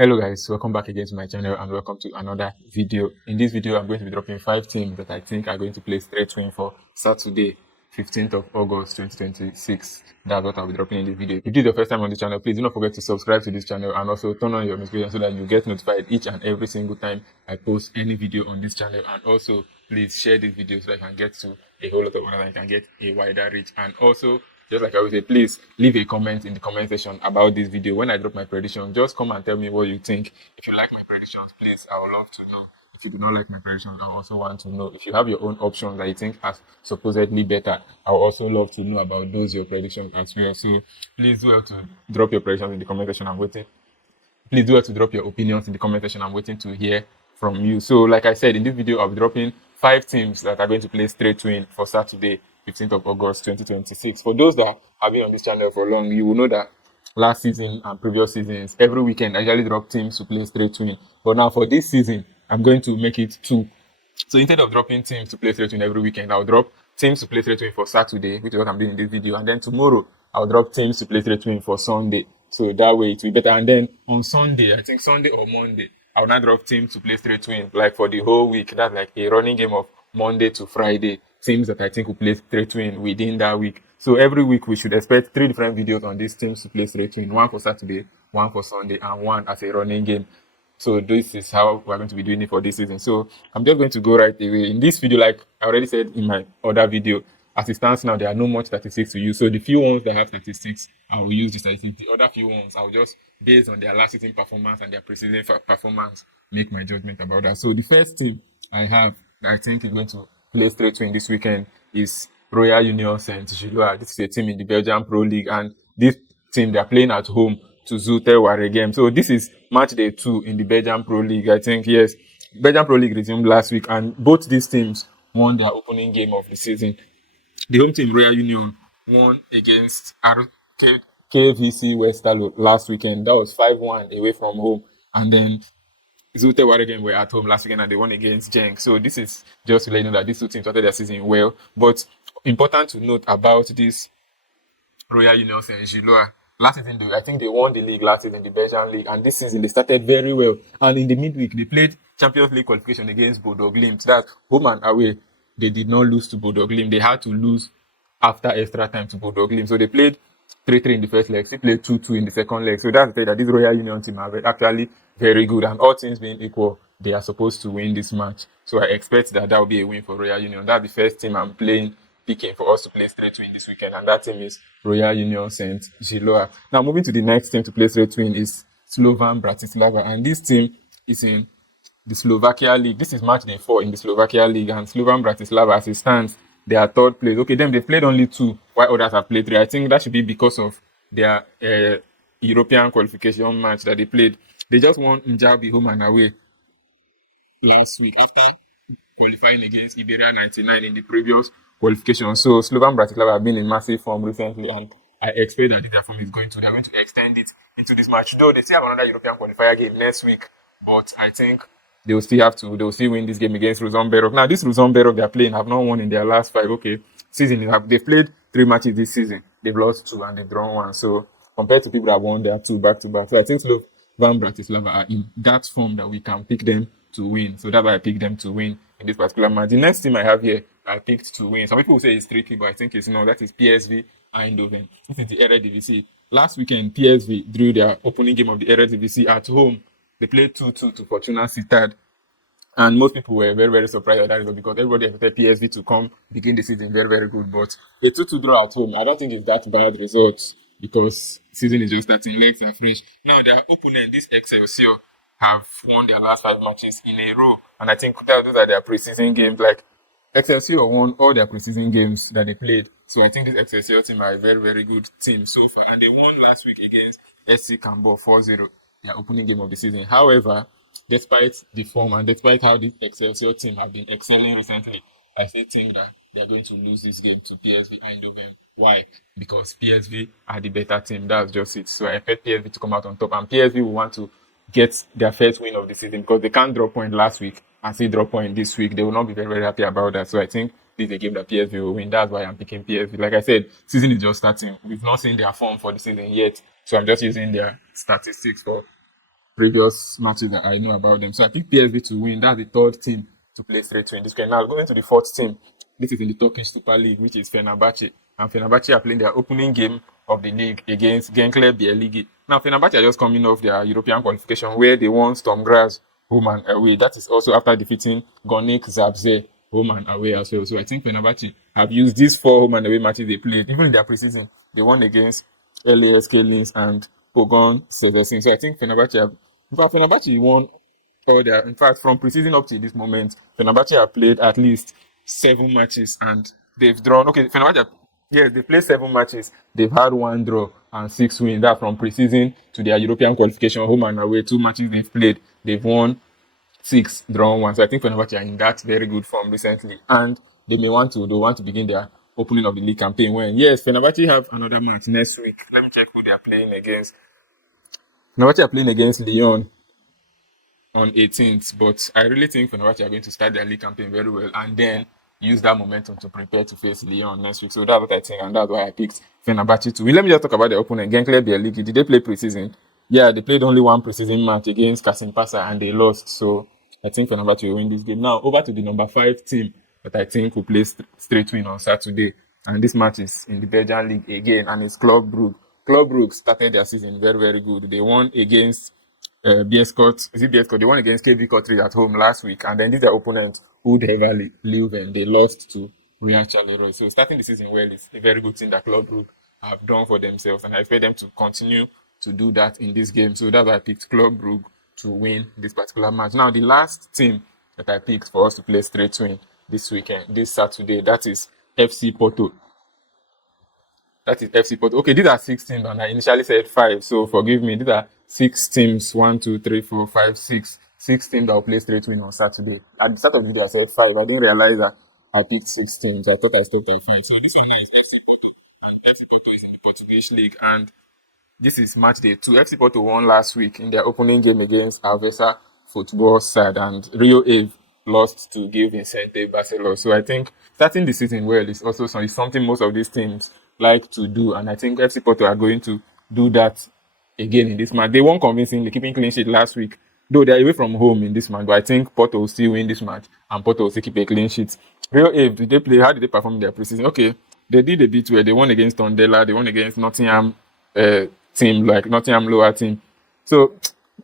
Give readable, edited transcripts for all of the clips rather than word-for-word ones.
Hello guys, welcome back again to my channel and welcome to another video. In this video, I'm going to be dropping 5 teams that I think are going to play straight win for Saturday, 15th of August 2026. That's what I'll be dropping in this video. If this is your first time on this channel, please do not forget to subscribe to this channel and also turn on your notifications so that you get notified each and every single time I post any video on this channel. And also, please share this video so that I can get to a whole lot of others and I can get a wider reach. And also, just like I always say, please leave a comment in the comment section about this video. When I drop my prediction, just come and tell me what you think. If you like my predictions, please, I would love to know. If you do not like my predictions, I also want to know. If you have your own options that you think are supposedly better, I would also love to know about those your predictions as well. So please do well to drop your predictions in the comment section. I'm waiting. Please do well to drop your opinions in the comment section. I'm waiting to hear from you. So like I said, in this video, I'll be dropping 5 teams that are going to play straight win for Saturday, 15th of August 2026. For those that have been on this channel for long, you will know that last season and previous seasons, every weekend I usually drop teams to play straight win. But now for this season, I'm going to make it 2. So instead of dropping teams to play straight win every weekend, I'll drop teams to play straight win for Saturday, which is what I'm doing in this video. And then tomorrow, I'll drop teams to play straight win for Sunday. So that way it will be better. And then on Sunday, I think Sunday or Monday, I'll not drop teams to play straight win like for the whole week. That's like a running game of Monday to Friday. Teams that I think will play straight win within that week. So every week we should expect 3 different videos on these teams to play straight win. 1 for Saturday, 1 for Sunday, and 1 as a running game. So this is how we're going to be doing it for this season. So I'm just going to go right away. In this video, like I already said in my other video, as it stands now, there are no much statistics to use. So the few ones that have statistics, I will use the statistics. The other few ones, I will just, based on their last season performance and their preseason performance, make my judgment about that. So the first team I have that I think is going to play straight win this weekend is Royal Union Saint-Gilloise. This is a team in the Belgian Pro League, and this team, they are playing at home to Zulte Waregem. So this is match day 2 in the Belgian Pro League. I think, yes, Belgian Pro League resumed last week, and both these teams won their opening game of the season. The home team, Royal Union, won against KVC Westerlo last weekend. That was 5-1 away from home. And then Zulte Waregem were at home last weekend and they won against Genk. So this is just to let you know that these 2 teams started their season well. But important to note about this Royal Union Saint-Gilloise, last season, I think they won the league last season, the Belgian league, and this season they started very well. And in the midweek, they played Champions League qualification against Bodo Glimt. That's home and away. They did not lose to Bodo Glimt. They had to lose after extra time to Bodo Glimt. So they played 3-3 in the first leg. They played 2-2 in the second leg. So that's to say that this Royal Union team are actually very good. And all teams being equal, they are supposed to win this match. So I expect that will be a win for Royal Union. That's the first team I'm picking for us to play straight win this weekend, and that team is Royal Union Saint-Gilloise. Now, moving to the next team to play straight win is Slovan Bratislava, and this team is in the Slovakia League. This is match day 4 in the Slovakia League, and Slovan Bratislava, as it stands, they are 3rd place. Okay, then they played only 2, while others have played 3. I think that should be because of their European qualification match that they played. They just won Njabi home and away last week after qualifying against Iberia 99 in the previous qualification. So Slovan Bratislava have been in massive form recently, and I expect that their form is they're going to extend it into this match. Though they still have another European qualifier game next week, but I think they will still win this game against Rosenborg. Now, this Rosenborg they're playing have not won in their last 5. Okay, season they've played 3 matches this season. They've lost 2 and they've drawn 1. So compared to people that won their 2 back-to-back, so I think Slovan Bratislava are in that form that we can pick them to win. So that's why I picked them to win in this particular match. The next team I have here, I picked to win. Some people will say it's tricky, but I think it's no. That is PSV Eindhoven. This is the Eredivisie. Last weekend, PSV drew their opening game of the Eredivisie at home. They played 2-2 to Fortuna Sittard. And most people were very, very surprised at that result because everybody expected PSV to come begin the season very, very good. But a 2-2 draw at home, I don't think it's that bad result because season is just starting, legs are fresh. Now, their opponent, this Excelsior, have won their last 5 matches in a row. And I think those are their preseason games. Like, Excelsior won all their preseason games that they played. So I think this Excelsior team are a very, very good team so far. And they won last week against SC Cambo 4-0, their opening game of the season. However, despite the form and despite how the Excelsior team have been excelling recently, I still think that they are going to lose this game to PSV Eindhoven. Why? Because PSV are the better team. That's just it. So I expect PSV to come out on top. And PSV will want to get their first win of the season because they can't drop point last week and still drop point this week. They will not be very, very happy about that. So I think this is a game that PSV will win. That's why I'm picking PSV. Like I said, season is just starting. We've not seen their form for the season yet. So I'm just using their statistics for previous matches that I know about them. So I picked PSV to win. That's the third team to play straight to in this game. Now going to the fourth team. This is in the Turkish Super League, which is Fenerbahce. And Fenerbahce are playing their opening game of the league against Gençler Birliği. Now Fenerbahce are just coming off their European qualification where they won Sturm Graz home and away. That is also after defeating Gornik Zabrze home and away as well. So I think Fenerbahce have used these 4 home and away matches they played. Even in their preseason, they won against LASK Linz and Pogon Seversin. So I think Fenerbahce won all their, in fact, from preseason up to this moment, Fenerbahce have played at least 7 matches and they've drawn. Okay, Fenerbahce, yes, they played 7 matches. They've had 1 draw and 6 wins. That from preseason to their European qualification, home and away. 2 matches they've played. They've won 6, drawn 1. So I think Fenerbahce are in that very good form recently. And they want to begin their opening of the league campaign when, yes, Fenerbahce have another match next week. Let me check who they are playing against. Fenerbahce are playing against Lyon on 18th, but I really think Fenerbahce are going to start their league campaign very well and then use that momentum to prepare to face Lyon next week. So that's what I think, and that's why I picked Fenerbahce to win. Let me just talk about the opponent, Gençler Birliği. Did they play preseason? Yeah, they played only 1 preseason match against Kasımpaşa and they lost. So I think Fenerbahce will win this game. Now, over to the number 5 team that I think will play straight win on Saturday. And this match is in the Belgian League again, and it's Club Brugge. Club Brugge started their season very, very good. They won against Biescott. Is it Biescott? They won against KV Kottri at home last week, and then this their opponent, Oud Heverlee Leuven. They lost to Real Charleroi. So starting the season well is a very good thing that Club Brugge have done for themselves, and I expect them to continue to do that in this game. So that's why I picked Club Brugge to win this particular match. Now, the last team that I picked for us to play straight win this weekend, this Saturday, that is FC Porto. That is FC Porto. Okay, these are 6 teams, and I initially said 5, so forgive me. These are 6 teams. 1, 2, 3, 4, 5, 6. 6 teams that will play straight win on Saturday. At the start of the video, I said 5. I didn't realize that I picked 6 teams. I thought I stopped at 5. So this one now is FC Porto, and FC Porto is in the Portuguese league, and this is match day 2. FC Porto won last week in their opening game against Alvesa football side, and Rio Ave lost to Gil Vicente Barcelos. So I think starting the season well is also something most of these teams like to do, and I think FC Porto are going to do that again in this match. They won convincingly, keeping clean sheet last week, though they're away from home in this match, but I think Porto will still win this match, and Porto will still keep a clean sheet. Rio Ave, how did they perform in their preseason? Okay, they did a bit well. They won against Tondela, they won against Nottingham team, like Nottingham lower team. So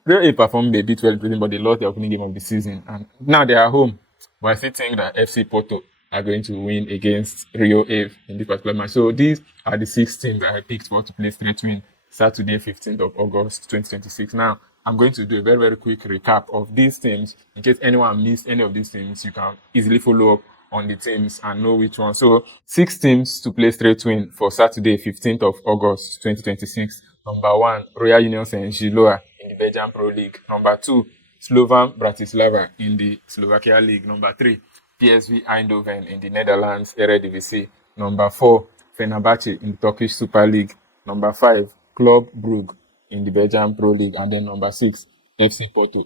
Rio Ave performed a bit well, but they lost their opening game of the season, and now they are home. But I still think that FC Porto are going to win against Rio Ave in this particular match. So these are the 6 teams that I picked for to play straight win Saturday, 15th of August, 2026. Now, I'm going to do a very, very quick recap of these teams. In case anyone missed any of these teams, you can easily follow up on the teams and know which one. So 6 teams to play straight win for Saturday, 15th of August, 2026. Number 1, Royal Union Saint-Gilloise in the Belgian Pro League. Number 2, Slovan Bratislava in the Slovakia League. Number 3, PSV Eindhoven in the Netherlands Eredivisie. Number 4, Fenerbahce in the Turkish Super League. Number 5, Club Brugge in the Belgian Pro League. And then number 6, FC Porto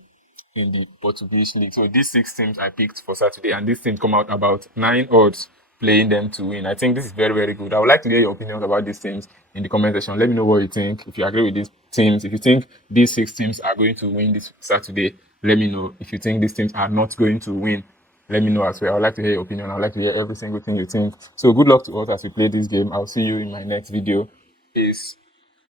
in the Portuguese League. So these 6 teams I picked for Saturday, and these teams come out about 9 odds playing them to win. I think this is very, very good. I would like to hear your opinions about these teams in the comment section. Let me know what you think. If you agree with these teams, if you think these 6 teams are going to win this Saturday, let me know. If you think these teams are not going to win, let me know as well. I would like to hear your opinion. I would like to hear every single thing you think. So good luck to us as we play this game. I'll see you in my next video. Peace.